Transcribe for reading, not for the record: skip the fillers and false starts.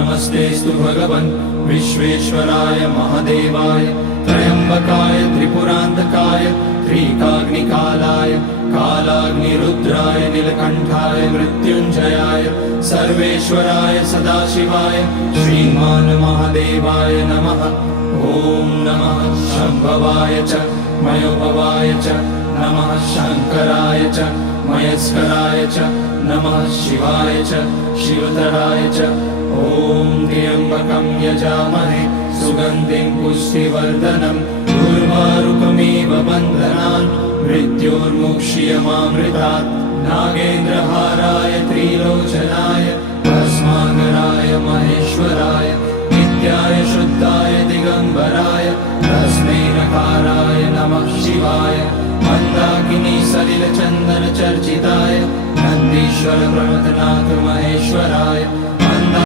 नमस्तेस्तु भगवन् विश्वेश्वराय महादेवाय त्र्यम्बकाय त्रिपुरान्तकाय त्रिकाग्निकालाय कालाग्निरुद्राय नीलकण्ठाय मृत्युञ्जयाय सर्वेश्वराय सदाशिवाय श्रीमान् महादेवाय नमः। ॐ नमः शम्भवाय च मयोभवाय च नमः शङ्कराय च मयस्कराय च नमः शिवाय च शिवतराय च। ॐ त्र्यम्बकं यजामहे सुगन्धिं पुष्टिवर्धनम् उर्वारुकमिव बन्धनान् मृत्योर्मुक्ष्यमामृतात्। नागेन्द्रहाराय त्रिलोचनाय भस्माकराय महेश्वराय नित्याय शुद्धाय दिगम्बराय तस्मै नकाराय नमः शिवाय। मन्दाकिनी सलिलचन्दन चर्चिताय नन्दीश्वर